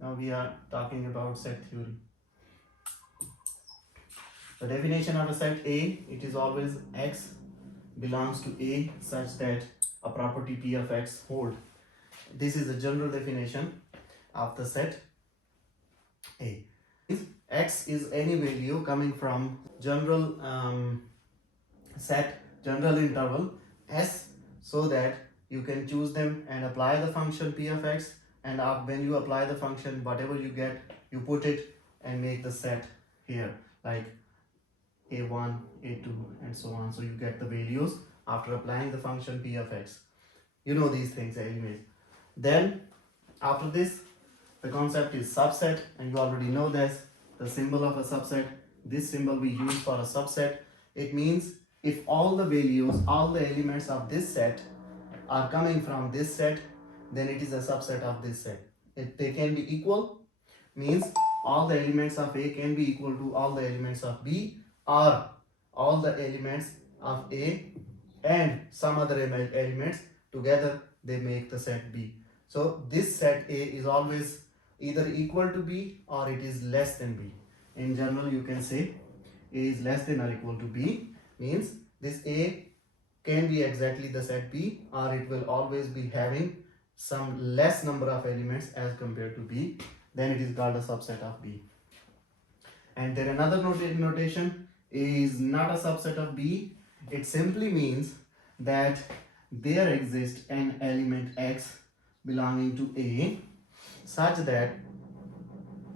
Now we are talking about set theory. The definition of a set A, it is always X belongs to A such that a property P of X hold. This is a general definition of the set A. X is any value coming from general set, general interval S, so that you can choose them and apply the function P of X, and when you apply the function, whatever you get, you put it and make the set here, like A1, A2 and so on. So you get the values after applying the function P of X. You know these things anyways. Then after this, the concept is subset, and you already know this, the symbol of a subset. This symbol we use for a subset. It means if all the values, all the elements of this set are coming from this set, then it is a subset of this set. If they can be equal, means all the elements of A can be equal to all the elements of B, or all the elements of A and some other elements together, they make the set B. So this set A is always either equal to B or it is less than B. In general, you can say A is less than or equal to B, means this A can be exactly the set B, or it will always be having some less number of elements as compared to B. Then it is called a subset of B. And there another notation, A is not a subset of B. It simply means that there exists an element X belonging to A such that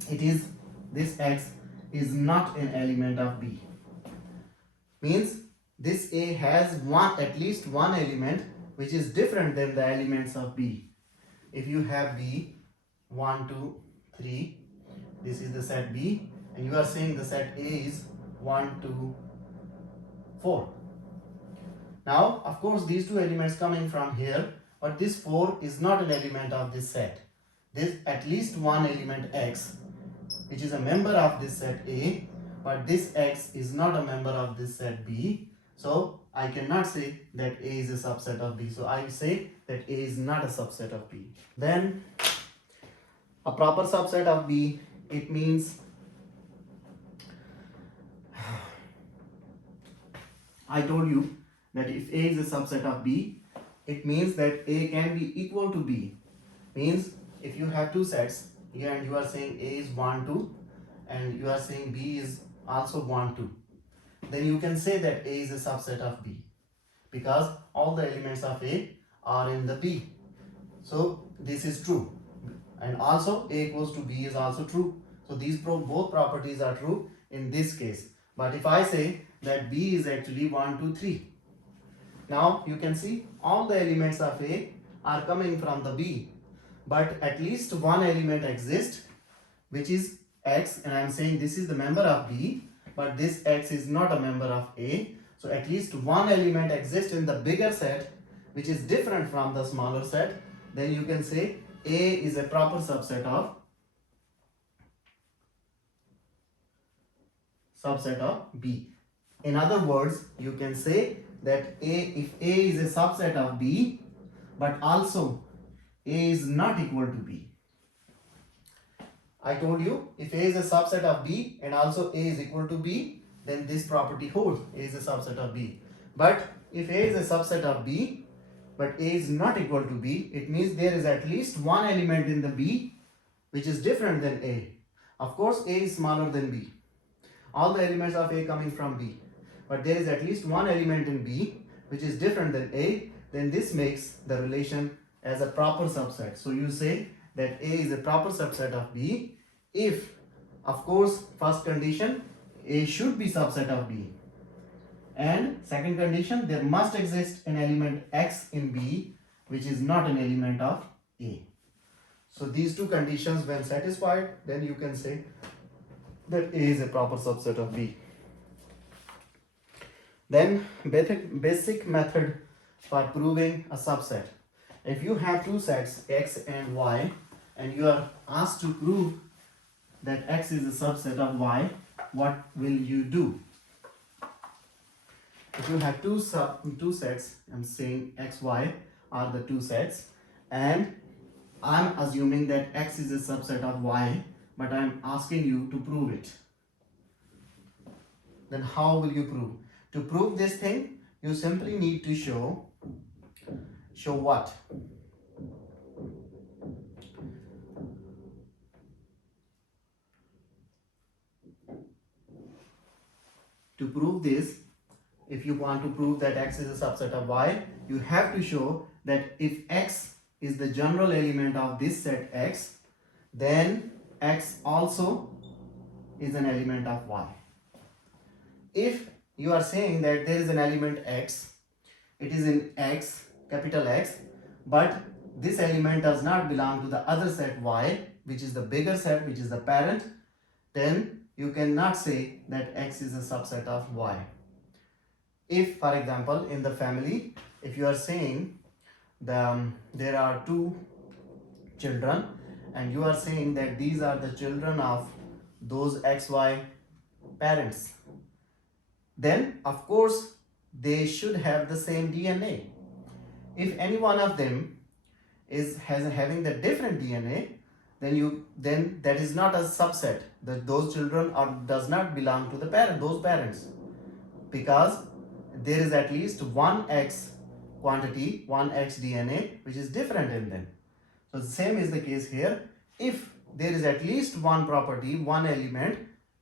this X is not an element of B. Means this A has at least one element which is different than the elements of B. If you have B 1, 2, 3, this is the set B, and you are saying the set A is 1, 2, 4. Now of course these two elements coming from here, but this 4 is not an element of this set. This at least one element X which is a member of this set A, but this X is not a member of this set B. So I cannot say that A is a subset of B. So I say that A is not a subset of B. Then a proper subset of B, it means I told you that if A is a subset of B, it means that A can be equal to B. Means if you have two sets here and you are saying A is 1, 2 and you are saying B is also 1, 2, then you can say that A is a subset of B because all the elements of A are in the B. So this is true, and also A equals to B is also true. So these both properties are true in this case. But if I say that B is actually 1, 2, 3, now you can see all the elements of A are coming from the B, but at least one element exists which is X, and I am saying this is the member of B, but this X is not a member of A. So at least one element exists in the bigger set which is different from the smaller set. Then you can say A is a proper subset of B. In other words, you can say that if A is a subset of B, but also A is not equal to B. I told you if A is a subset of B and also A is equal to B, then this property holds. A is a subset of B. But if A is a subset of B, but A is not equal to B, it means there is at least one element in the B which is different than A. Of course, A is smaller than B. All the elements of A coming from B, but there is at least one element in B which is different than A. Then this makes the relation as a proper subset. So you say that A is a proper subset of B if, of course, first condition, A should be subset of B, and second condition, there must exist an element X in B which is not an element of A. So these two conditions when satisfied, then you can say that A is a proper subset of B. Then basic method for proving a subset. If you have two sets X and Y and you are asked to prove that X is a subset of Y, what will you do? If you have two sets, I'm saying X, Y are the two sets, and I'm assuming that X is a subset of Y, but I'm asking you to prove it. Then how will you prove? To prove this thing, you simply need to show what? To prove this, if you want to prove that X is a subset of Y, you have to show that if X is the general element of this set X, then X also is an element of Y. If you are saying that there is an element X, it is in X, capital X, but this element does not belong to the other set Y, which is the bigger set, which is the parent, then you cannot say that X is a subset of Y. If, for example, in the family, if you are saying there are two children and you are saying that these are the children of those XY parents, then of course they should have the same DNA. If any one of them is having the different DNA, then that is not a subset. That those children does not belong to the those parents, because there is at least one X quantity, one X DNA which is different in them. So the same is the case here. If there is at least one property, one element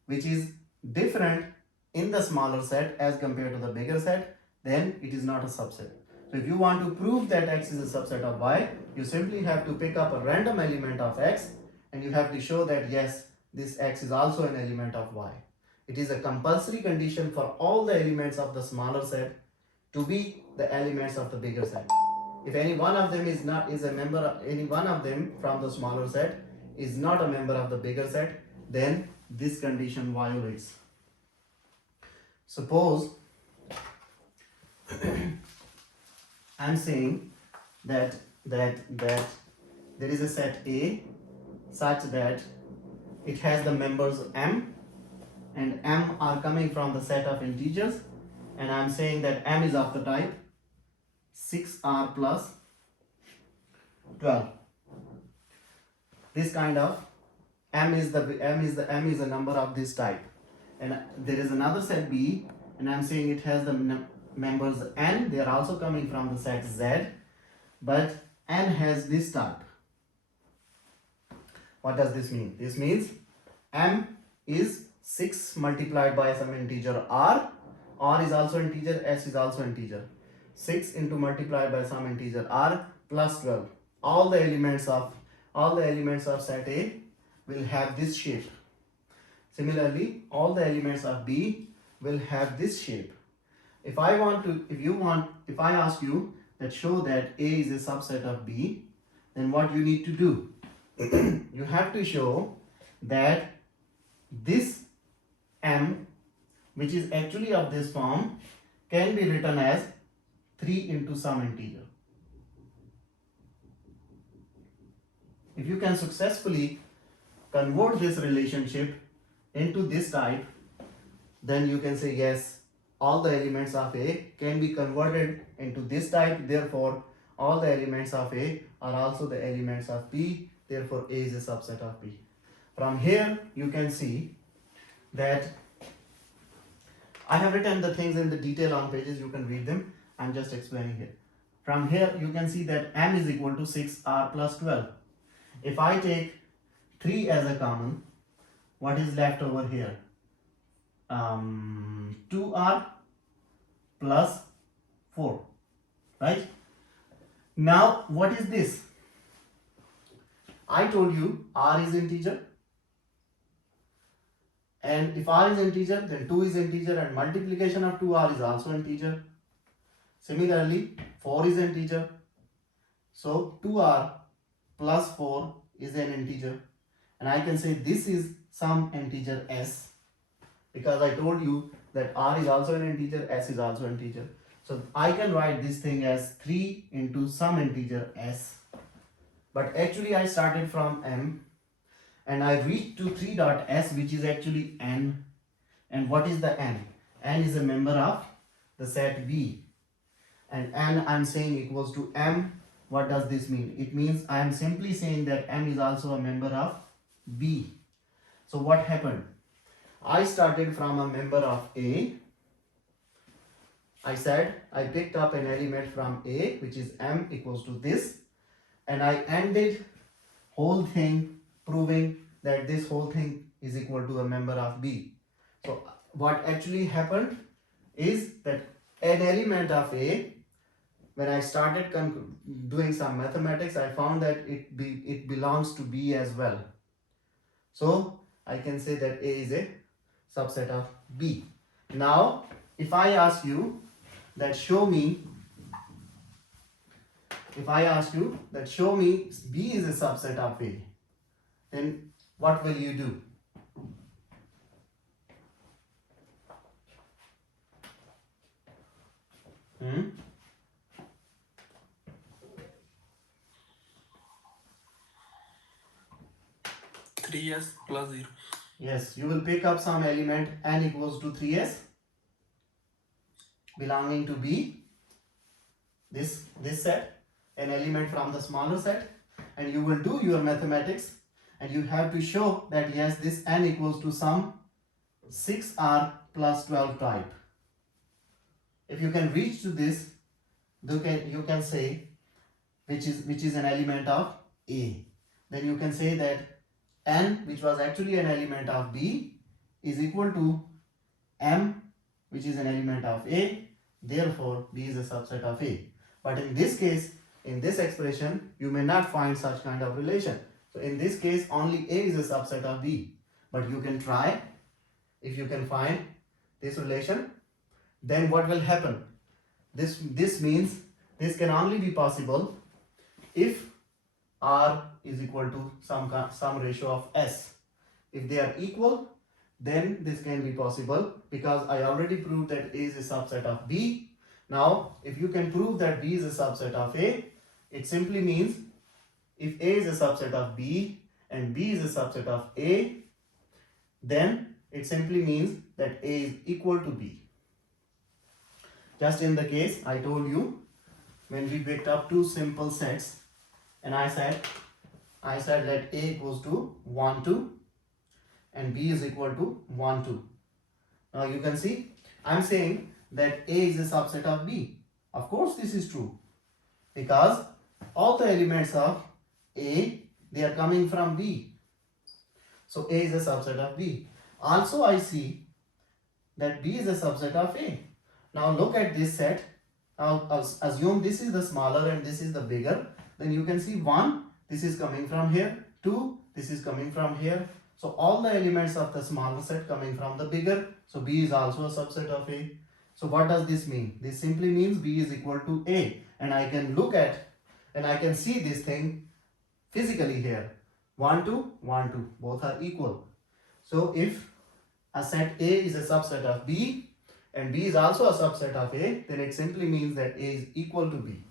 which is different in the smaller set as compared to the bigger set, then it is not a subset. So if you want to prove that X is a subset of Y, you simply have to pick up a random element of X and you have to show that yes, this X is also an element of Y. It is a compulsory condition for all the elements of the smaller set to be the elements of the bigger set. If any one of them is a member of, any one of them from the smaller set is not a member of the bigger set, then this condition violates. Suppose I'm saying that there is a set A such that it has the members M, and M are coming from the set of integers, and I'm saying that M is of the type 6R plus 12. This kind of M is a number of this type, and there is another set B, and I'm saying it has the members N. They are also coming from the set Z, but N has this type. What does this mean? This means M is 6 multiplied by some integer R. R is also integer, S is also integer. 6 into multiplied by some integer R plus 12. All the elements of set A will have this shape. Similarly, all the elements of B will have this shape. If I ask you that show that A is a subset of B, then what you need to do? You have to show that this M, which is actually of this form, can be written as 3 into some integer. If you can successfully convert this relationship into this type, then you can say yes, all the elements of A can be converted into this type. Therefore, all the elements of A are also the elements of B. Therefore, A is a subset of B. From here, you can see that I have written the things in the detail on pages. You can read them. I'm just explaining here. From here, you can see that M is equal to 6R plus 12. If I take 3 as a common, what is left over here? 2R plus 4, right? Now, what is this? I told you R is integer, and if R is integer, then 2 is integer, and multiplication of 2R is also integer. Similarly, 4 is integer, so 2R plus 4 is an integer, and I can say this is some integer S, because I told you that R is also an integer, S is also an integer. So I can write this thing as 3 into some integer S, but actually I started from M and I reached to 3 dot S, which is actually N. And what is the N? N is a member of the set B, and N I'm saying equals to M what does this mean? It means I am simply saying that M is also a member of B. So what happened? I started from a member of A. I said I picked up an element from A, which is M equals to this, and I ended whole thing proving that this whole thing is equal to a member of B. So what actually happened is that an element of A, when I started doing some mathematics, I found that it belongs to B as well. So I can say that A is a subset of B. Now, if I ask you that show me B is a subset of A, then what will you do? Hmm? 3s plus 0. Yes, you will pick up some element n equals to 3s belonging to B, this set, an element from the smaller set, and you will do your mathematics and you have to show that yes, this n equals to some 6r plus 12 type. If you can reach to this, you can say which is an element of A. Then you can say that n, which was actually an element of B, is equal to M, which is an element of A. Therefore, B is a subset of A. But in this case, in this expression, you may not find such kind of relation. So in this case, only A is a subset of B. But you can try. If you can find this relation, then what will happen? This means this can only be possible if R is equal to some ratio of S. If they are equal, then this can be possible because I already proved that A is a subset of B. Now, if you can prove that B is a subset of A, it simply means if A is a subset of B and B is a subset of A, then it simply means that A is equal to B. Just in the case I told you, when we picked up two simple sets and I said let A equals to 1, 2 and B is equal to 1, 2. Now you can see I'm saying that A is a subset of B. Of course this is true because all the elements of A, they are coming from B. So A is a subset of B. Also I see that B is a subset of A. Now look at this set. Now assume this is the smaller and this is the bigger. Then you can see 1, this is coming from here. 2, this is coming from here. So all the elements of the smaller set coming from the bigger. So B is also a subset of A. So what does this mean? This simply means B is equal to A. And I can look at and I can see this thing physically here. 1, 2, 1, 2. Both are equal. So if a set A is a subset of B and B is also a subset of A, then it simply means that A is equal to B.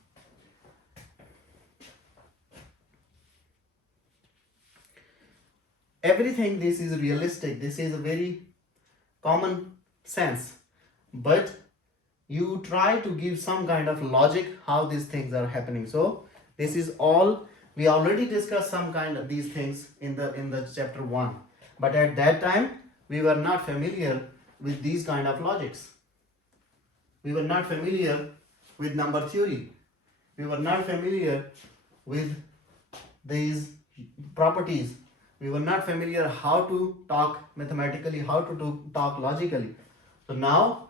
Everything this is realistic. This is a very common sense. But you try to give some kind of logic how these things are happening. So this is all we already discussed some kind of these things in the chapter 1. But at that time we were not familiar with these kind of logics. We were not familiar with number theory. We were not familiar with these properties. We were not familiar how to talk mathematically, how to talk logically. So now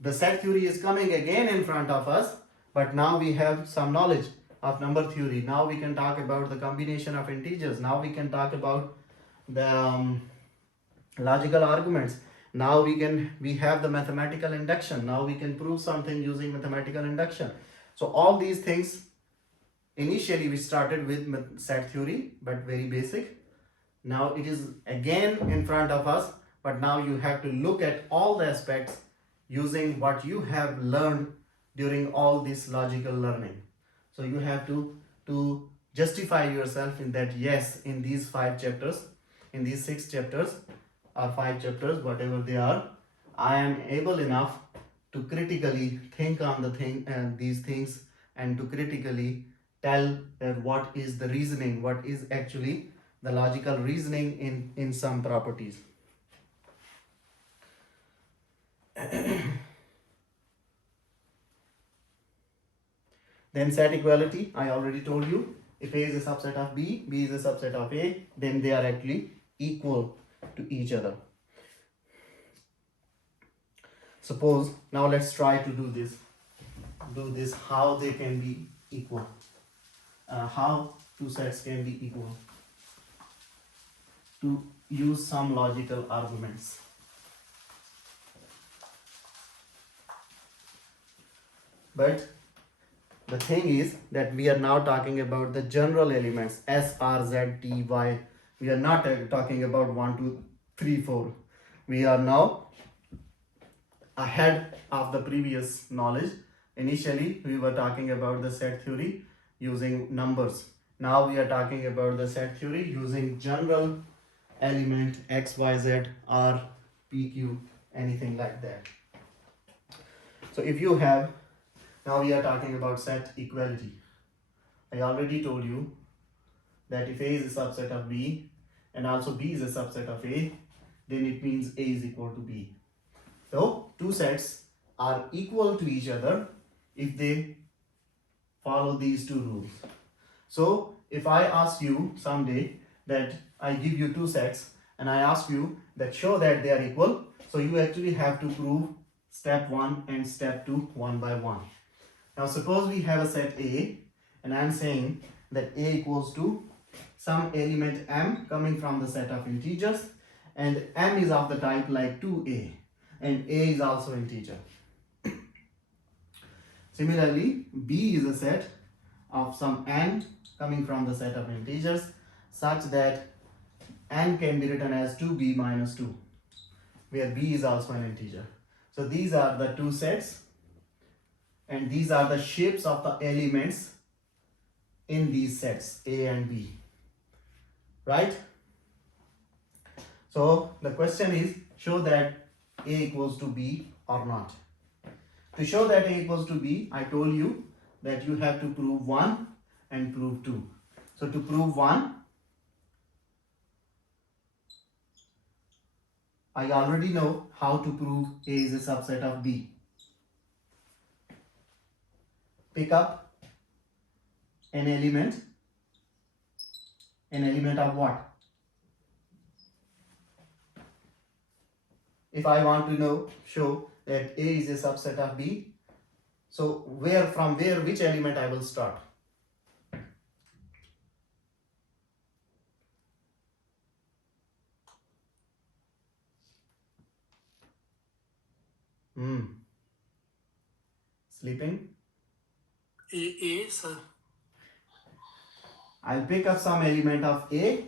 the set theory is coming again in front of us, but now we have some knowledge of number theory. Now we can talk about the combination of integers. Now we can talk about the logical arguments. Now we have the mathematical induction. Now we can prove something using mathematical induction. So all these things, initially we started with set theory, but very basic. Now it is again in front of us, but now you have to look at all the aspects using what you have learned during all this logical learning. So you have to justify yourself in that yes, in these 5 chapters, in these 6 chapters or 5 chapters, whatever they are, I am able enough to critically think on the thing and these things and to critically tell that what is the reasoning, what is actually the logical reasoning in some properties. Then set equality, I already told you, if A is a subset of B, B is a subset of A, then they are actually equal to each other. Suppose, now let's try to do this, how they can be equal, how two sets can be equal, to use some logical arguments. But the thing is that we are now talking about the general elements S, R, Z, T, Y. We are not talking about 1, 2, 3, 4. We are now ahead of the previous knowledge. Initially, we were talking about the set theory using numbers. Now we are talking about the set theory using general element X, Y, Z, R, P, Q, anything like that. So if you have, now we are talking about set equality. I already told you that if A is a subset of B and also B is a subset of A, then it means A is equal to B. So two sets are equal to each other if they follow these two rules. So if I ask you someday that I give you two sets and I ask you that show that they are equal, so you actually have to prove step 1 and step 2 one by one. Now suppose we have a set A and I am saying that A equals to some element M coming from the set of integers, and M is of the type like 2A and A is also integer. Similarly, B is a set of some N coming from the set of integers such that N can be written as 2B minus 2, where B is also an integer. So these are the two sets and these are the shapes of the elements in these sets A and B, right? So the question is, show that A equals to B or not. To show that A equals to B, I told you that you have to prove 1 and prove 2. So to prove 1, I already know how to prove A is a subset of B. Pick up an element of what? If I want to show that A is a subset of B, so which element I will start? Sleeping? A, sir. I'll pick up some element of A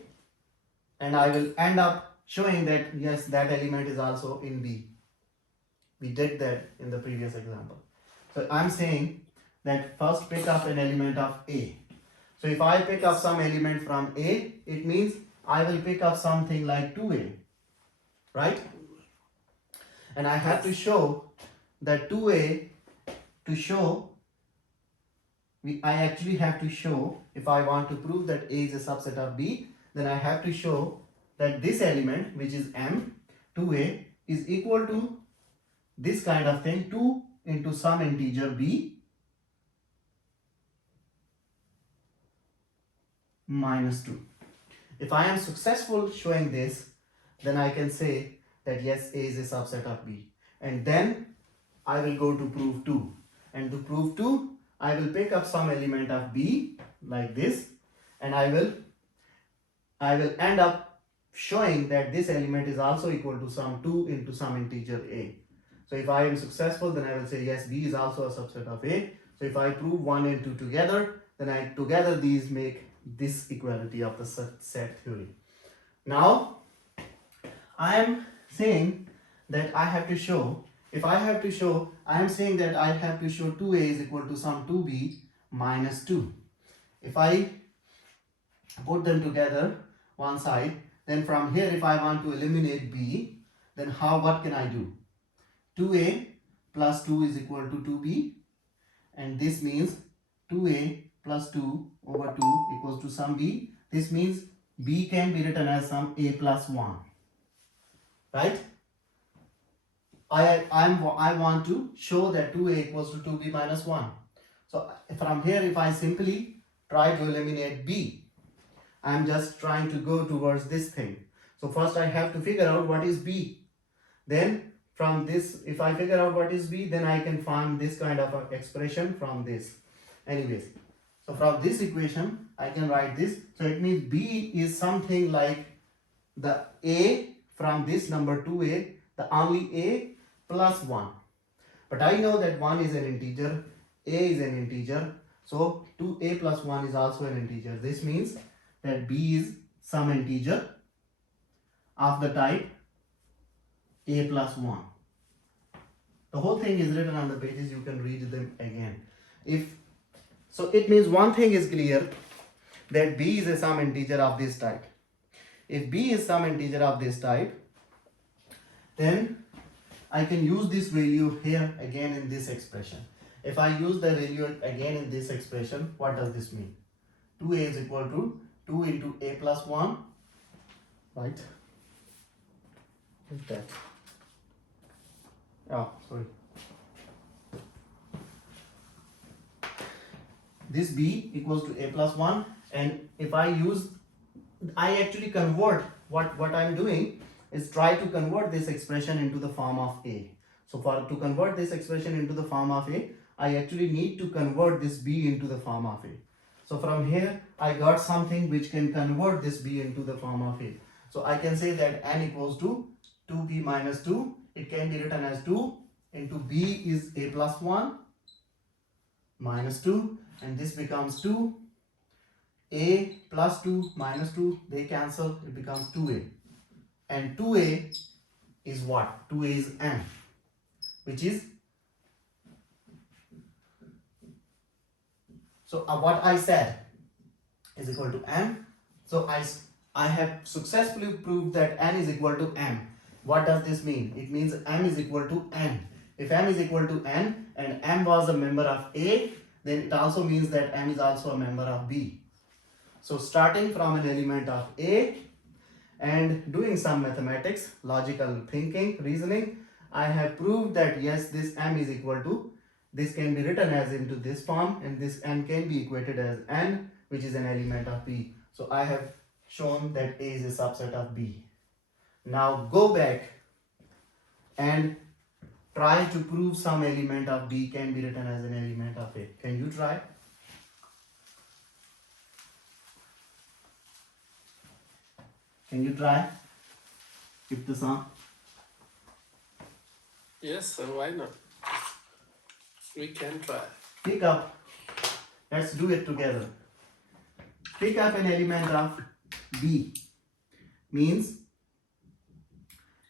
and I will end up showing that yes, that element is also in B. We did that in the previous example. So I'm saying that first pick up an element of A. So if I pick up some element from A, it means I will pick up something like 2A, right? And I have to show that 2A, to show, I actually have to show, if I want to prove that A is a subset of B, then I have to show that this element, which is M, 2A, is equal to this kind of thing, 2 into some integer B minus 2. If I am successful showing this, then I can say that yes, A is a subset of B. And then I will go to prove 2. And to prove 2, I will pick up some element of B like this, and I will end up showing that this element is also equal to some 2 into some integer A. So if I am successful, then I will say yes, B is also a subset of A. So if I prove 1 and 2 together, then together these make this equality of the set theory. Now I am saying that I have to show, I am saying that I have to show 2A is equal to some 2B minus 2. If I put them together one side, then from here if I want to eliminate B, then what can I do? 2A plus 2 is equal to 2B, and this means 2A plus 2 over 2 equals to sum b. This means b can be written as sum a plus 1. Right? I want to show that 2a equals to 2b minus 1. So from here, if I simply try to eliminate b, I am just trying to go towards this thing. So first I have to figure out what is b. Then from this, if I figure out what is b, then I can find this kind of a expression from this. Anyways, so from this equation, I can write this. So it means b is something like the a from this number 2a, the only a plus 1. But I know that 1 is an integer, a is an integer. So 2a plus 1 is also an integer. This means that b is some integer of the type a plus 1. The whole thing is written on the pages, you can read them again. So it means one thing is clear, that b is a some integer of this type. If b is some integer of this type, then I can use this value here again in this expression. If I use the value again in this expression, what does this mean? 2a is equal to 2 into a plus 1, right? What's that? Oh, sorry. This b equals to a plus 1, and if I actually convert, what I'm doing is try to convert this expression into the form of a. So to convert this expression into the form of a, I actually need to convert this b into the form of a. So from here, I got something which can convert this b into the form of a. So I can say that n equals to 2b minus 2. It can be written as 2 into b is a plus 1 minus 2, and this becomes 2. A plus 2 minus 2, they cancel, it becomes 2a. And 2a is what? 2a is m, which is, so what I said is equal to m. So I have successfully proved that n is equal to m. What does this mean? It means m is equal to n. If m is equal to n and m was a member of a, then it also means that m is also a member of b. So starting from an element of a and doing some mathematics, logical thinking, reasoning, I have proved that yes, this m is equal to, this can be written as into this form, and this n can be equated as n, which is an element of b. So I have shown that a is a subset of b. Now go back and try to prove some element of b can be written as an element of a. Can you try? Can you try? Ibtisam? Yes, sir, why not? We can try. Pick up. Let's do it together. Pick up an element of b. Means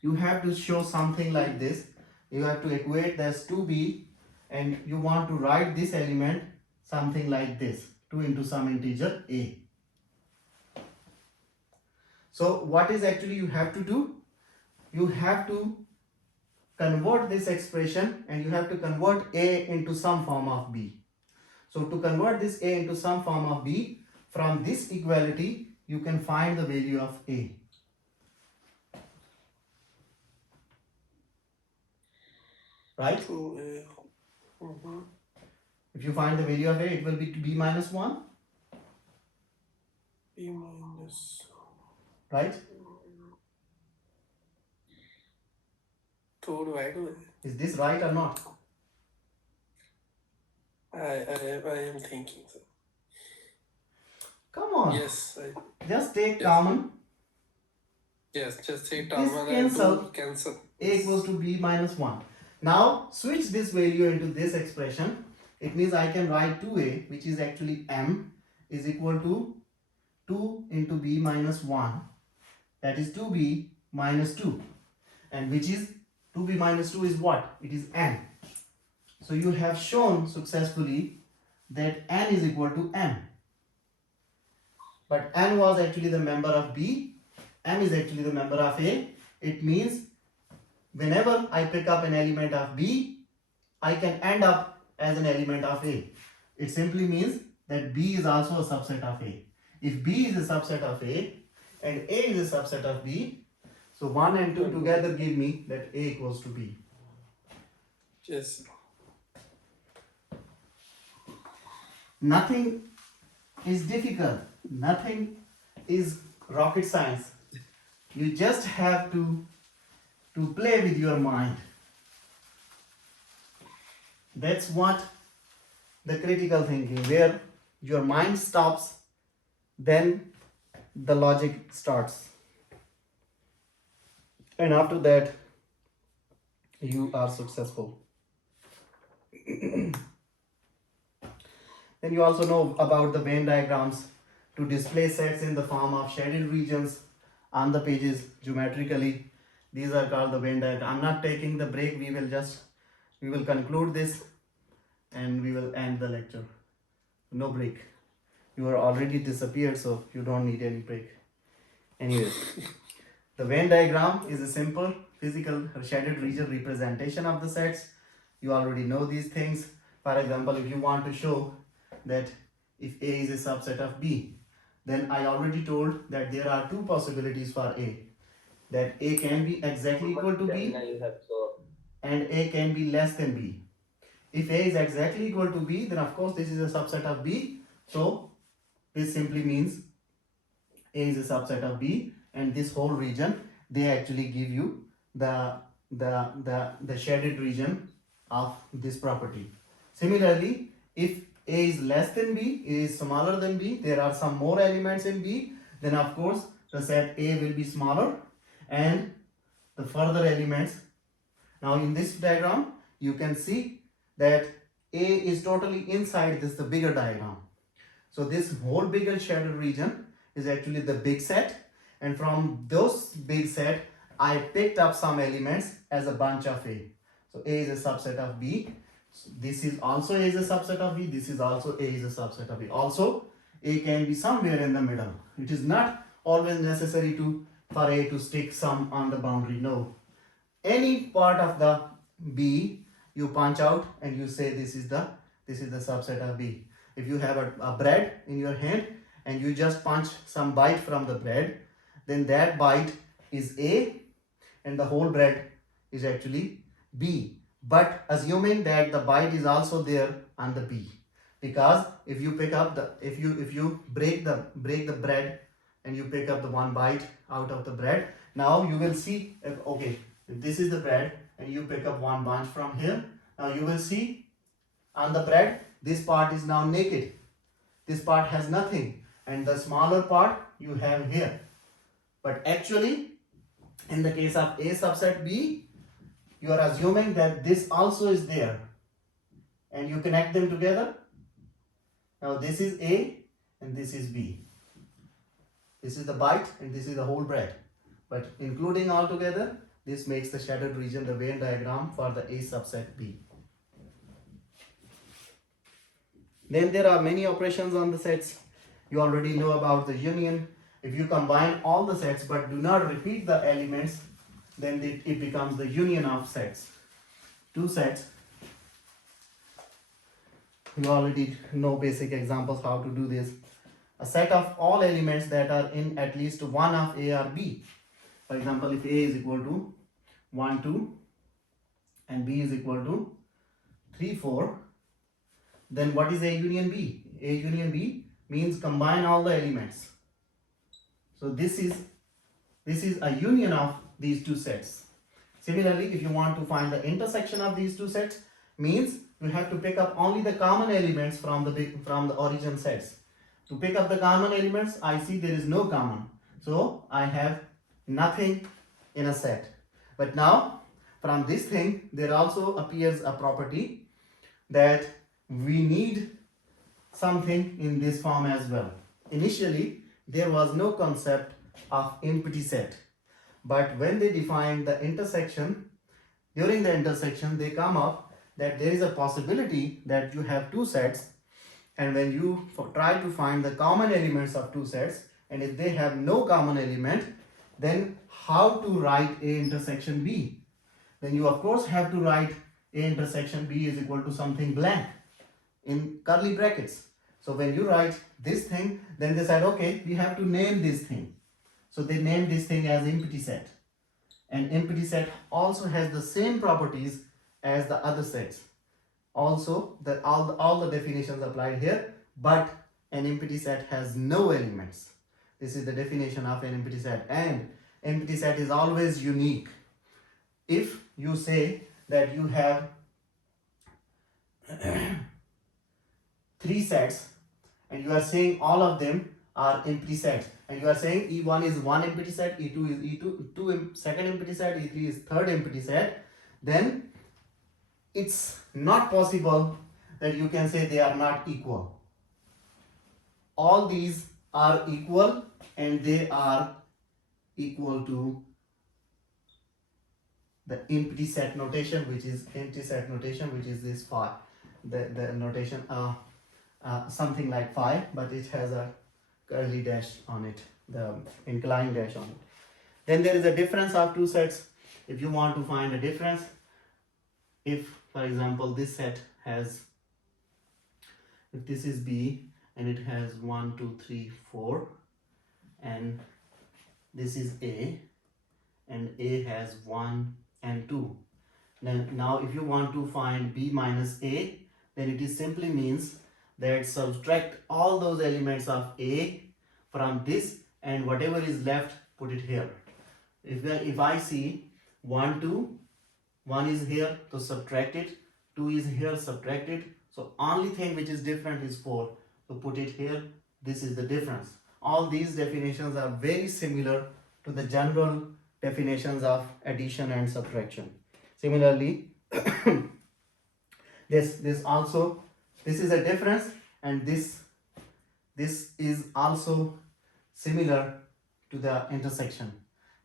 you have to show something like this. You have to equate this 2b, and you want to write this element something like this, 2 into some integer a. So what is actually you have to do? You have to convert this expression, and you have to convert a into some form of b. So to convert this a into some form of b, from this equality you can find the value of a. Right? 2a. Mhm. If you find the value of a, it will be b minus 1, B minus right? 2 divided. Is this right or not? I am thinking, sir. Come on. Yes, Just take Yes. common. yes, just take This down one and cancel. 2 cancel. A equals to b minus 1. Now switch this value into this expression. It means I can write 2a, which is actually m, is equal to 2 into b minus 1. That is 2b minus 2. And which is 2b minus 2 is what? It is n. So you have shown successfully that n is equal to m. But n was actually the member of b, m is actually the member of a. It means whenever I pick up an element of b, I can end up as an element of a. It simply means that B is also a subset of A. If B is a subset of A and A is a subset of B, so 1 and 2 together give me that A equals to B. Yes. Nothing is difficult. Nothing is rocket science. You just have to play with your mind. That's what the critical thinking, where your mind stops, then the logic starts. And after that, you are successful. Then you also know about the Venn diagrams to display sets in the form of shaded regions on the pages geometrically. These are called the Venn diagram. I'm not taking the break. We will conclude this and we will end the lecture. No break. You are already disappeared, so you don't need any break. Anyways, the Venn diagram is a simple physical shaded region representation of the sets. You already know these things. For example, if you want to show that if A is a subset of B, then I already told that there are two possibilities for A. That A can be exactly equal to B and A can be less than B. If A is exactly equal to B, then of course this is a subset of B. So this simply means A is a subset of B, and this whole region, they actually give you the shaded region of this property. Similarly, if A is less than B, A is smaller than B, there are some more elements in B, then of course the set A will be smaller and the further elements. Now in this diagram, you can see that A is totally inside this, the bigger diagram. So this whole bigger shaded region is actually the big set, and from those big set, I picked up some elements as a bunch of A. So A is a subset of B. So this is also A is a subset of B. This is also A is a subset of B. Also, A can be somewhere in the middle. It is not always necessary for A to stick some on the boundary. No. Any part of the B you punch out and you say this is the subset of B. If you have a bread in your hand and you just punch some bite from the bread, then that bite is A and the whole bread is actually B. But assuming that the bite is also there on the B, because if you pick up the if you break the bread and you pick up the one bite out of the bread, now you will see okay, if this is the bread and you pick up one bunch from here, now you will see on the bread this part is now naked. This part has nothing, and the smaller part you have here. But actually, in the case of A subset B, you are assuming that this also is there, and you connect them together. Now this is A and this is B. This is the bite and this is the whole bread. But including all together, this makes the shaded region, the Venn diagram for the A subset B. Then there are many operations on the sets. You already know about the union. If you combine all the sets but do not repeat the elements, then it becomes the union of sets. Two sets. You already know basic examples how to do this. A set of all elements that are in at least one of A or B. For example, if A is equal to 1, 2 and B is equal to 3, 4, then what is A union B? A union B means combine all the elements. So this is a union of these two sets. Similarly, if you want to find the intersection of these two sets, means you have to pick up only the common elements from the origin sets. To pick up the common elements, I see there is no common. So I have nothing in a set. But now from this thing there also appears a property that we need something in this form as well. Initially there was no concept of empty set, but when they defined the intersection, during the intersection they come up that there is a possibility that you have two sets, and when you try to find the common elements of two sets, and if they have no common element, then how to write A intersection B? Then you of course have to write A intersection B is equal to something blank in curly brackets. So when you write this thing, then they said, okay, we have to name this thing. So they named this thing as empty set. And empty set also has the same properties as the other sets. Also, all the definitions applied here, but an empty set has no elements. This is the definition of an empty set, and empty set is always unique. If you say that you have 3 sets and you are saying all of them are empty sets, and you are saying E1 is one empty set, E2 is second empty set, E3 is third empty set, then it's not possible that you can say they are not equal. All these are equal, and they are equal to the empty set notation, which is this phi. The notation something like phi, but it has a curly dash on it, the inclined dash on it. Then there is a difference of 2 sets. If you want to find a difference, if for example this set has, if this is B and it has 1 2 3 4, and this is A and A has 1 and 2, then now if you want to find B minus A, then it is simply means that subtract all those elements of A from this, and whatever is left, put it here. If I see 1 2, 1 is here, so subtract it, 2 is here, subtract it, so only thing which is different is 4, so put it here. This is the difference. All these definitions are very similar to the general definitions of addition and subtraction. Similarly, this is a difference, and this is also similar to the intersection.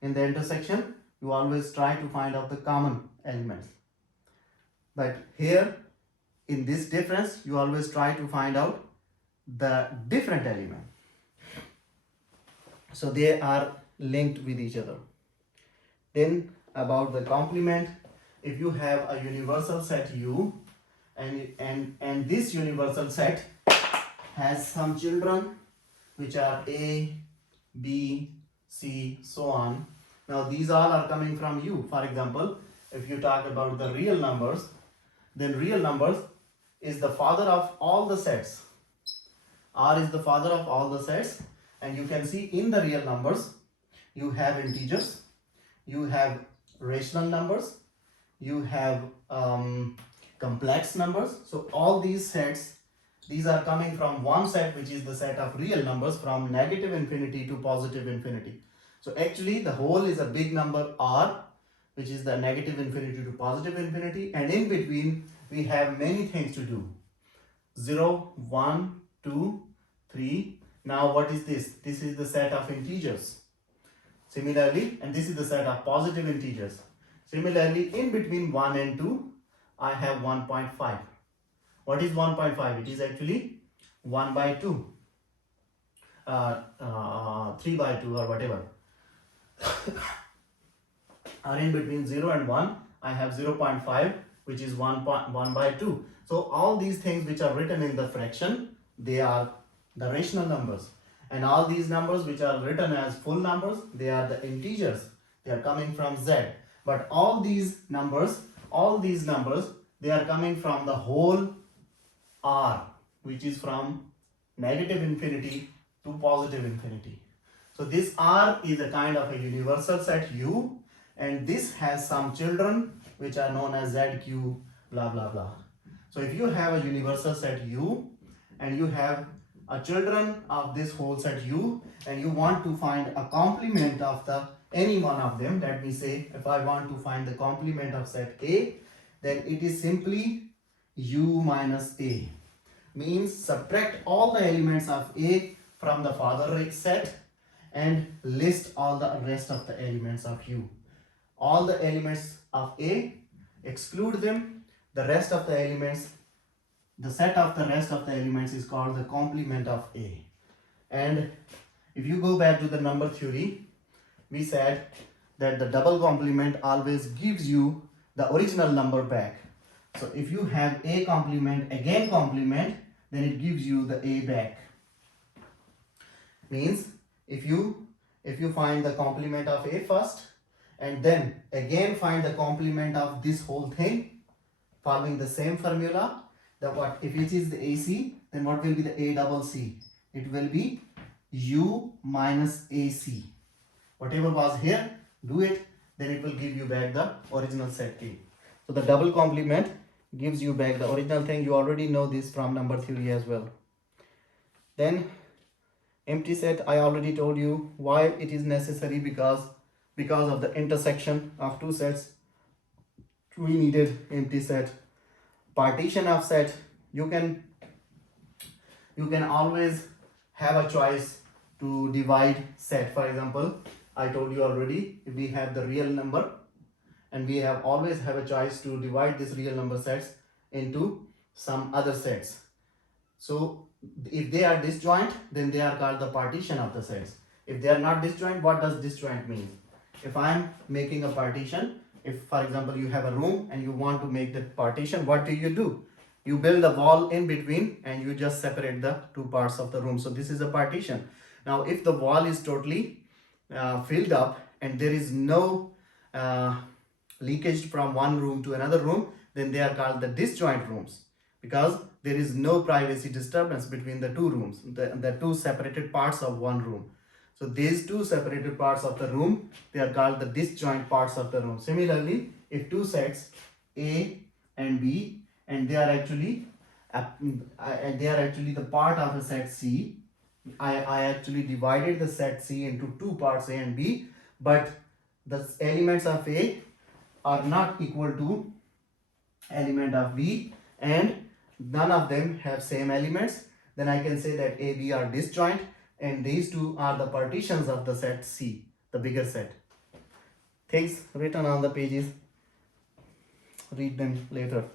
In the intersection, you always try to find out the common elements, but here in this difference, you always try to find out the different element. So they are linked with each other. Then about the complement, if you have a universal set U, and this universal set has some children which are A, B, C, so on. Now these all are coming from U. For example, if you talk about the real numbers, then real numbers is the father of all the sets. R is the father of all the sets, and you can see in the real numbers you have integers, you have rational numbers, you have complex numbers. So all these sets, these are coming from one set, which is the set of real numbers from negative infinity to positive infinity. So actually the whole is a big number R, which is the negative infinity to positive infinity, and in between we have many things to do. 0, 1, 2, 3. Now what is this? This is the set of integers. Similarly, and this is the set of positive integers. Similarly, in between 1 and 2, I have 1.5. What is 1.5? It is actually 1 by 2, 3 by 2 or whatever. Or in between 0 and 1, I have 0.5, which is 1 by 2. So all these things which are written in the fraction, they are the rational numbers. And all these numbers which are written as full numbers, they are the integers. They are coming from Z. But all these numbers, they are coming from the whole R, which is from negative infinity to positive infinity. So this R is a kind of a universal set U, and this has some children which are known as Z, Q, blah blah blah. So if you have a universal set U and you have a children of this whole set U, and you want to find a complement of the any one of them, let me say if I want to find the complement of set A, then it is simply U minus A. Means subtract all the elements of A from the father set and list all the rest of the elements of U. All the elements of A, exclude them, the rest of the elements, the set of the rest of the elements is called the complement of A. And if you go back to the number theory, we said that the double complement always gives you the original number back. So if you have A complement, again complement, then it gives you the A back. Means if you find the complement of A first and then again find the complement of this whole thing following the same formula, the what if it is the AC, then what will be the A double C? It will be U minus AC. Whatever was here, do it, then it will give you back the original set A. So the double complement gives you back the original thing. You already know this from number theory as well. Then empty set, I already told you why it is necessary, because of the intersection of two sets we needed empty set. Partition of set, you can always have a choice to divide set. For example, I told you already, if we have the real number and we always have a choice to divide this real number sets into some other sets. So if they are disjoint, then they are called the partition of the sets. If they are not disjoint, what does disjoint mean? If I am making a partition, if for example you have a room and you want to make the partition, what do? You build a wall in between and you just separate the two parts of the room. So this is a partition. Now if the wall is totally filled up and there is no leakage from one room to another room, then they are called the disjoint rooms, because there is no privacy disturbance between the two rooms, the two separated parts of one room. So these two separated parts of the room, they are called the disjoint parts of the room. Similarly, if two sets A and B, and they are actually the part of a set C, I actually divided the set C into two parts, A and B, but the elements of A are not equal to element of B and none of them have same elements, then I can say that A, B are disjoint and these two are the partitions of the set C, the bigger set. Things written on the pages, read them later.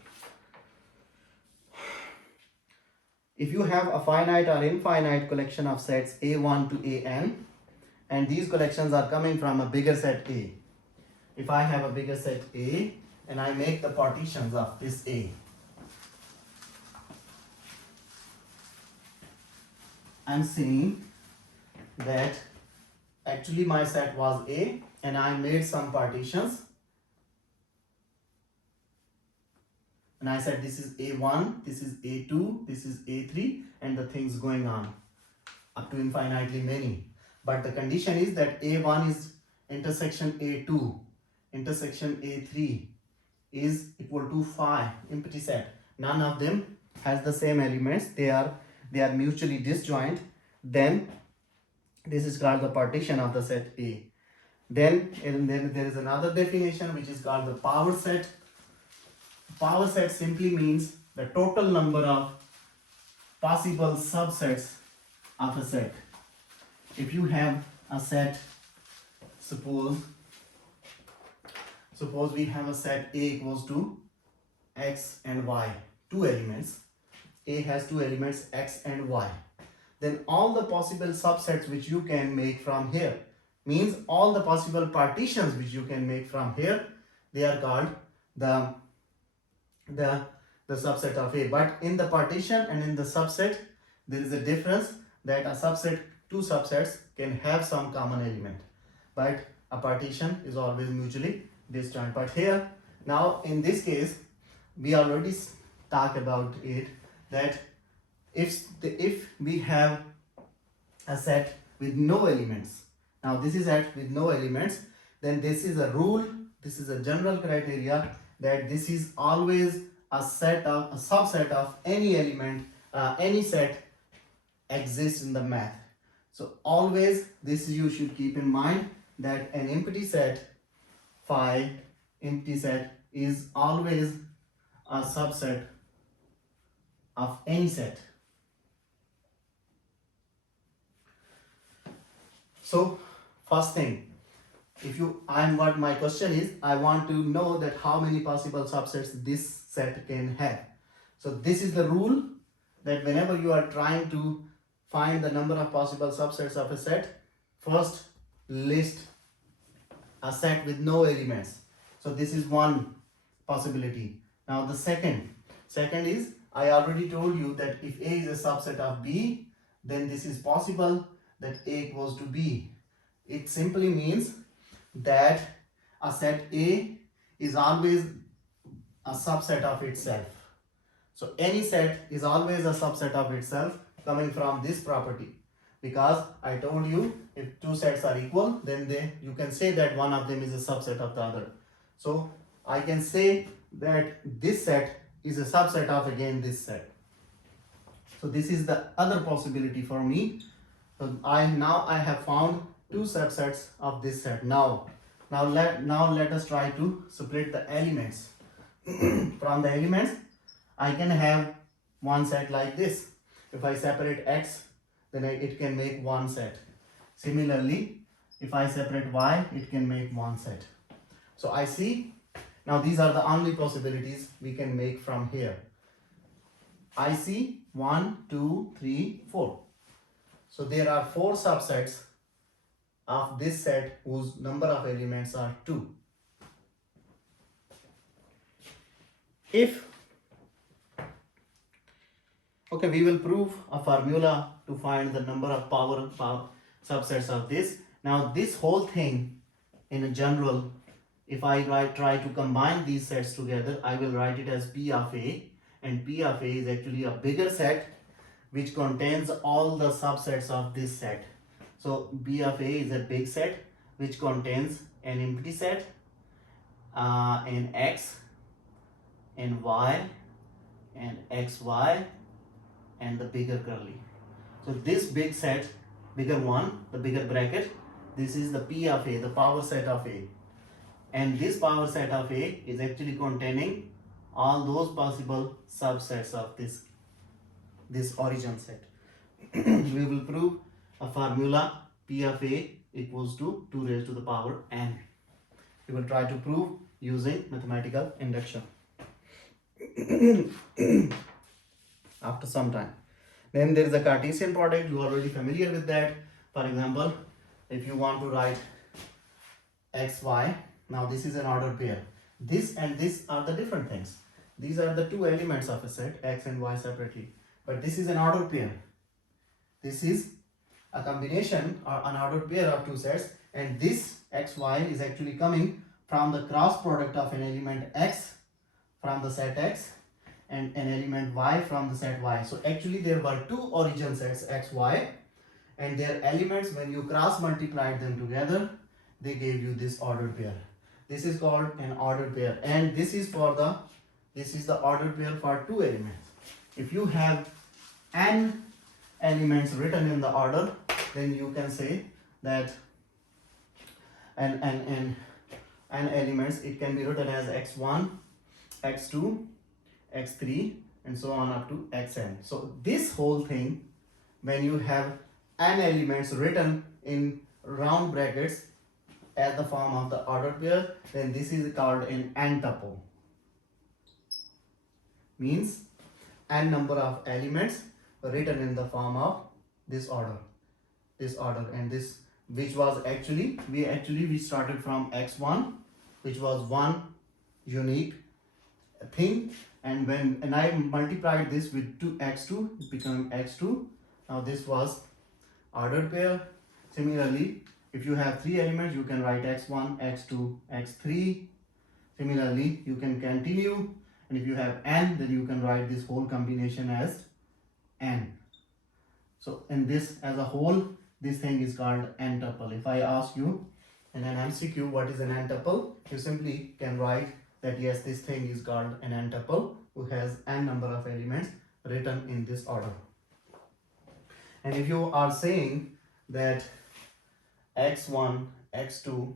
If you have a finite or infinite collection of sets A1 to AN, and these collections are coming from a bigger set A. If I have a bigger set A and I make the partitions of this A, I'm saying that actually my set was A and I made some partitions and I said this is A1, this is A2, this is A3, and the things going on up to infinitely many. But the condition is that A1 is intersection A2, intersection A3 is equal to phi, empty set. None of them has the same elements, they are mutually disjoint. Then this is called the partition of the set A. Then there is another definition which is called the power set. Power set simply means the total number of possible subsets of a set. If you have a set, suppose we have a set A equals to X and Y, two elements. A has two elements X and Y. Then all the possible subsets which you can make from here, means all the possible partitions which you can make from here, they are called the subset of A. But in the partition and in the subset, there is a difference that a subset, two subsets can have some common element, but a partition is always mutually disjoint. But here, now in this case, we already talked about it, that if we have a set with no elements, now this is set with no elements, then this is a rule, this is a general criteria, that this is always a subset of any element, any set exists in the math. So always this you should keep in mind, that an empty set phi empty set is always a subset of any set. So first thing, what my question is, I want to know that how many possible subsets this set can have. So this is the rule, that whenever you are trying to find the number of possible subsets of a set, first list a set with no elements. So this is one possibility. Now the second is I already told you that if A is a subset of B, then this is possible that A equals to B. It simply means that a set A is always a subset of itself. So any set is always a subset of itself coming from this property, because I told you if two sets are equal, then you can say that one of them is a subset of the other. So I can say that this set is a subset of again this set. So this is the other possibility for me. So I have found two subsets of this set. Now let us try to split the elements. From the elements, I can have one set like this. If I separate x, then it can make one set. Similarly, if I separate y, it can make one set. So I see, now these are the only possibilities we can make from here. I see 1, 2, 3, 4. So there are 4 subsets of this set whose number of elements are 2. We will prove a formula to find the number of power subsets of this. Now this whole thing in general, if I try to combine these sets together, I will write it as P of A, and P of A is actually a bigger set which contains all the subsets of this set. So P of A is a big set which contains an empty set, an X, and Y, and XY, and the bigger curly. So this big set, bigger one, the bigger bracket, this is the P of A, the power set of A. And this power set of A is actually containing all those possible subsets of this origin set. We will prove a formula P of A equals to 2 raised to the power n. We will try to prove using mathematical induction after some time. Then there is a Cartesian product. You are already familiar with that. For example, if you want to write x, y, now this is an ordered pair. This and this are the different things. These are the two elements of a set, x and y separately. But this is an ordered pair. This is a combination or an ordered pair of two sets, and this xy is actually coming from the cross product of an element x from the set x and an element y from the set y. So actually there were two origin sets x, y, and their elements, when you cross multiplied them together, they gave you this ordered pair. This is called an ordered pair, and this is the ordered pair for two elements. If you have n elements written in the order, then you can say that n elements, it can be written as x1, x2, x3, and so on up to xn. So this whole thing, when you have n elements written in round brackets as the form of the ordered pair, then this is called an n-tuple. Means n number of elements written in the form of this order, and this, which was actually we started from x1, which was one unique thing, and when I multiplied this with x2, it became x2. Now this was ordered pair. Similarly, if you have 3 elements, you can write x1, x2, x3. Similarly, you can continue, and if you have n, then you can write this whole combination as n. So in this as a whole, this thing is called n-tuple. If I ask you in an MCQ what is an n-tuple, you simply can write that yes, this thing is called an n-tuple who has n number of elements written in this order. And if you are saying that x1, x2,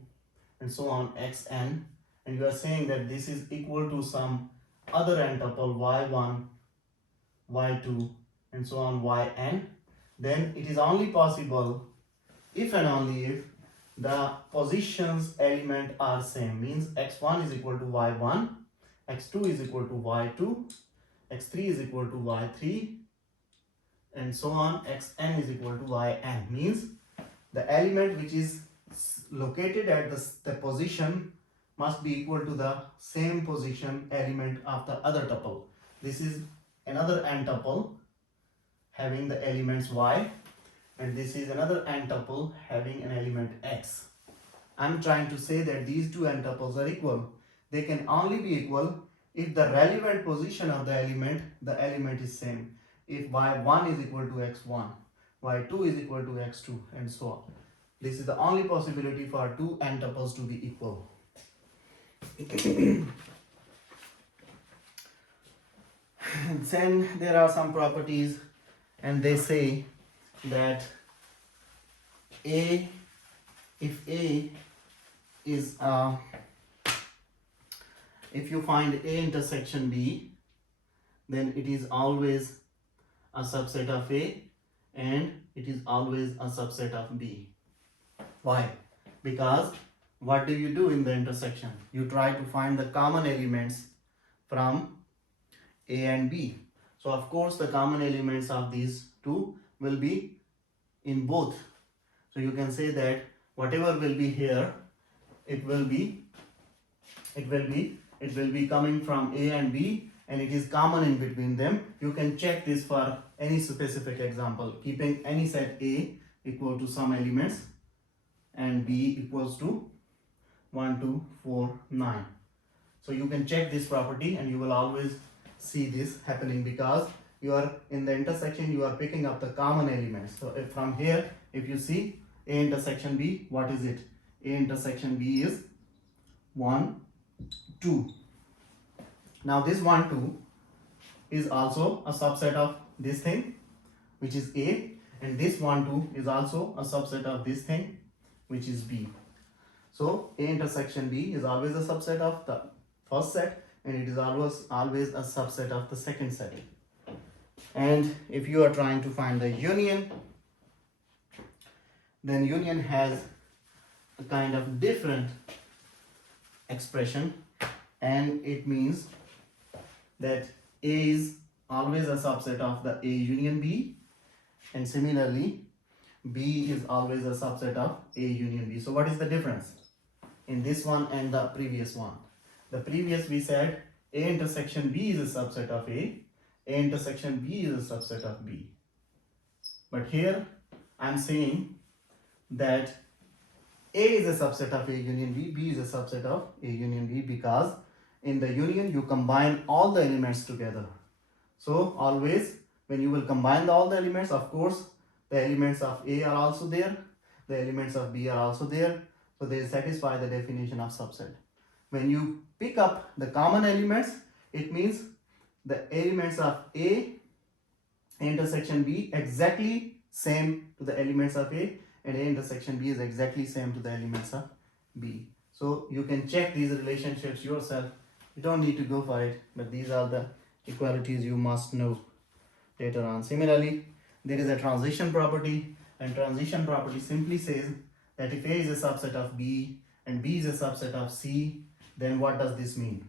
and so on xn, and you are saying that this is equal to some other n-tuple y1, y2, and so on yn, then it is only possible if and only if the positions element are same. Means x1 is equal to y1, x2 is equal to y2, x3 is equal to y3, and so on xn is equal to yn. Means the element which is located at the position must be equal to the same position element of the other tuple. This is another n tuple having the elements y, and this is another n tuple having an element x. I'm trying to say that these two n tuples are equal. They can only be equal if the relevant position of the element is same. If y1 is equal to x1, y2 is equal to x2, and so on. This is the only possibility for two n tuples to be equal. Then there are some properties, and they say that if A is if you find A intersection B, then it is always a subset of A and it is always a subset of B. Why? Because what do you do in the intersection? You try to find the common elements from A and B. So of course the common elements of these two will be in both. So you can say that whatever will be here, it will be coming from A and B, and it is common in between them. You can check this for any specific example, keeping any set A equal to some elements and B equals to 1, 2, 4, 9. So you can check this property and you will always see this happening, because you are in the intersection, you are picking up the common elements. So if from here, if you see A intersection B, what is it? A intersection B is 1, 2. Now this 1, 2 is also a subset of this thing, which is A, and this 1, 2 is also a subset of this thing, which is B. So A intersection B is always a subset of the first set, and it is always a subset of the second set. And if you are trying to find the union, then union has a kind of different expression, and it means that A is always a subset of the A union B, and similarly B is always a subset of A union B. So what is the difference in this one and the previous one? The previous we said A intersection B is a subset of A intersection B is a subset of B. But here I'm saying that A is a subset of A union B, B is a subset of A union B, because in the union you combine all the elements together. So always when you will combine all the elements, of course the elements of A are also there, the elements of B are also there, so they satisfy the definition of subset. When you pick up the common elements, it means the elements of A intersection B exactly same to the elements of A, and A intersection B is exactly same to the elements of B. So you can check these relationships yourself. You don't need to go for it, but these are the equalities you must know later on. Similarly, there is a transition property, and transition property simply says that if A is a subset of B and B is a subset of C, then what does this mean?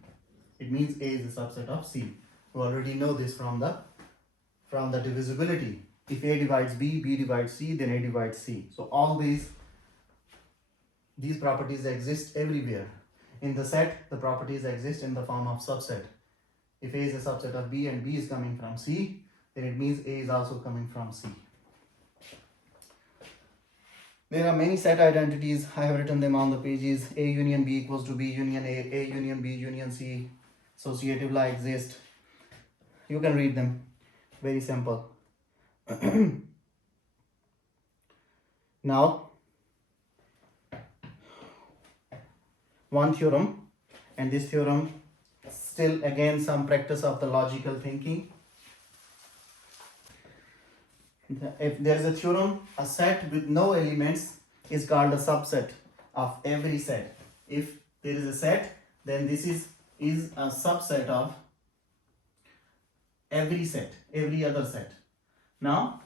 It means A is a subset of C. You already know this from the divisibility. If A divides B, B divides C, then A divides C. So all these properties exist everywhere. In the set, the properties exist in the form of subset. If A is a subset of B and B is coming from C, then it means A is also coming from C. There are many set identities. I have written them on the pages. A union B equals to B union A, A union B union C, associative law exists. You can read them. Very simple. Now, one theorem, and this theorem still again some practice of the logical thinking. If there is a theorem, a set with no elements is called a subset of every set. If there is a set, then this is a subset of every set, every other set. Now,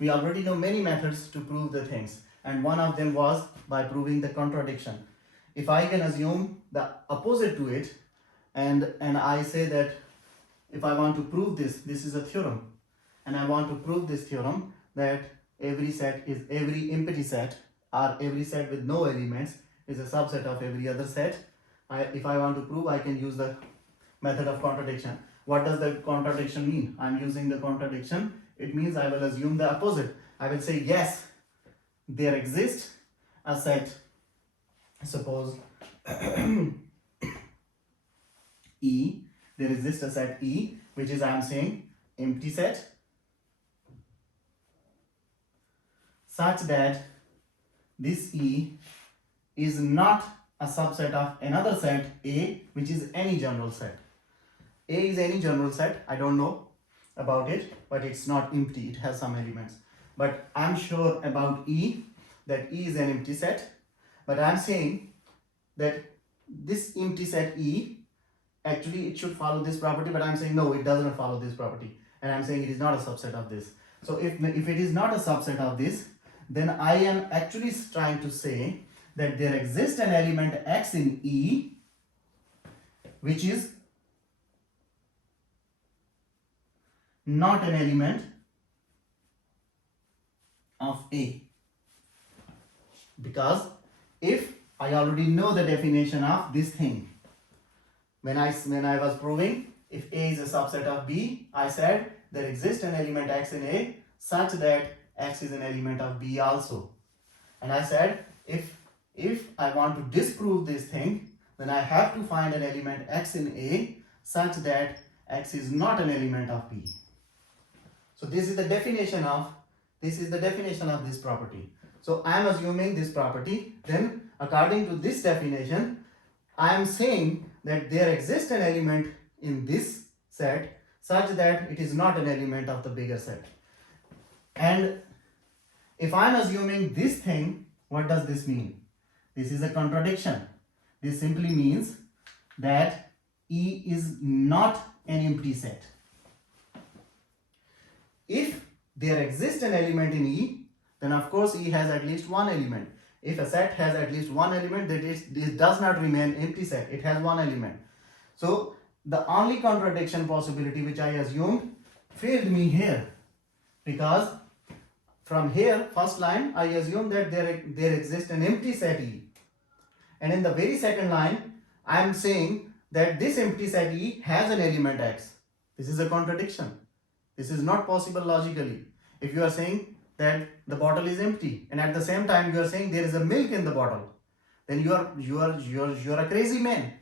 we already know many methods to prove the things, and one of them was by proving the contradiction. If I can assume the opposite to it, and I say that if I want to prove this is a theorem, and I want to prove this theorem that every empty set or every set with no elements is a subset of every other set. If I want to prove, I can use the method of contradiction. What does the contradiction mean? I'm using the contradiction. It means I will assume the opposite. I will say yes, there exists a set, suppose E, there exists a set E, which is, I am saying, empty set, such that this E is not a subset of another set A, which is any general set. A is any general set, I don't know about it, but it's not empty, it has some elements. But I'm sure about E, that E is an empty set, but I'm saying that this empty set E, actually it should follow this property, but I'm saying no, it doesn't follow this property, and I'm saying it is not a subset of this. So if it is not a subset of this, then I am actually trying to say that there exists an element X in E, which is not an element of A. Because if I already know the definition of this thing, when I was proving if A is a subset of B, I said there exists an element X in A such that X is an element of B also. And I said if I want to disprove this thing, then I have to find an element X in A such that X is not an element of B. So this is the definition of this property. So I am assuming this property. Then according to this definition, I am saying that there exists an element in this set such that it is not an element of the bigger set. And if I am assuming this thing, what does this mean? This is a contradiction. This simply means that E is not an empty set. If there exists an element in E, then of course E has at least one element. If a set has at least one element, that is, it does not remain empty set. It has one element. So the only contradiction possibility which I assumed failed me here, because from here, first line, I assume that there exists an empty set E. And in the very second line, I am saying that this empty set E has an element X. This is a contradiction. This is not possible logically. If you are saying that the bottle is empty and at the same time you are saying there is a milk in the bottle, then you are a crazy man.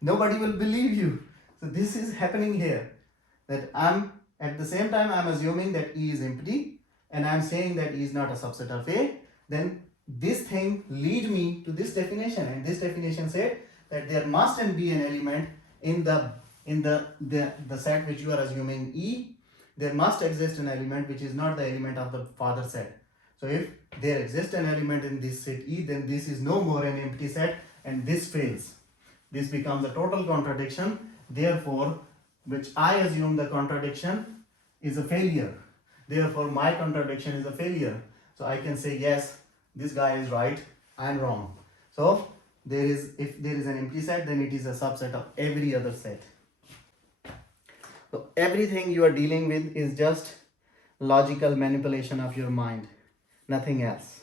Nobody will believe you. So this is happening here. That at the same time I'm assuming that E is empty and I'm saying that E is not a subset of A. Then this thing lead me to this definition, and this definition said that there mustn't be an element in the set which you are assuming E. There must exist an element which is not the element of the father set. So if there exists an element in this set E, then this is no more an empty set and this fails. This becomes a total contradiction. Therefore, which I assume the contradiction is a failure. Therefore, my contradiction is a failure. So I can say yes, this guy is right, I am wrong. So if there is an empty set, then it is a subset of every other set. So everything you are dealing with is just logical manipulation of your mind, nothing else.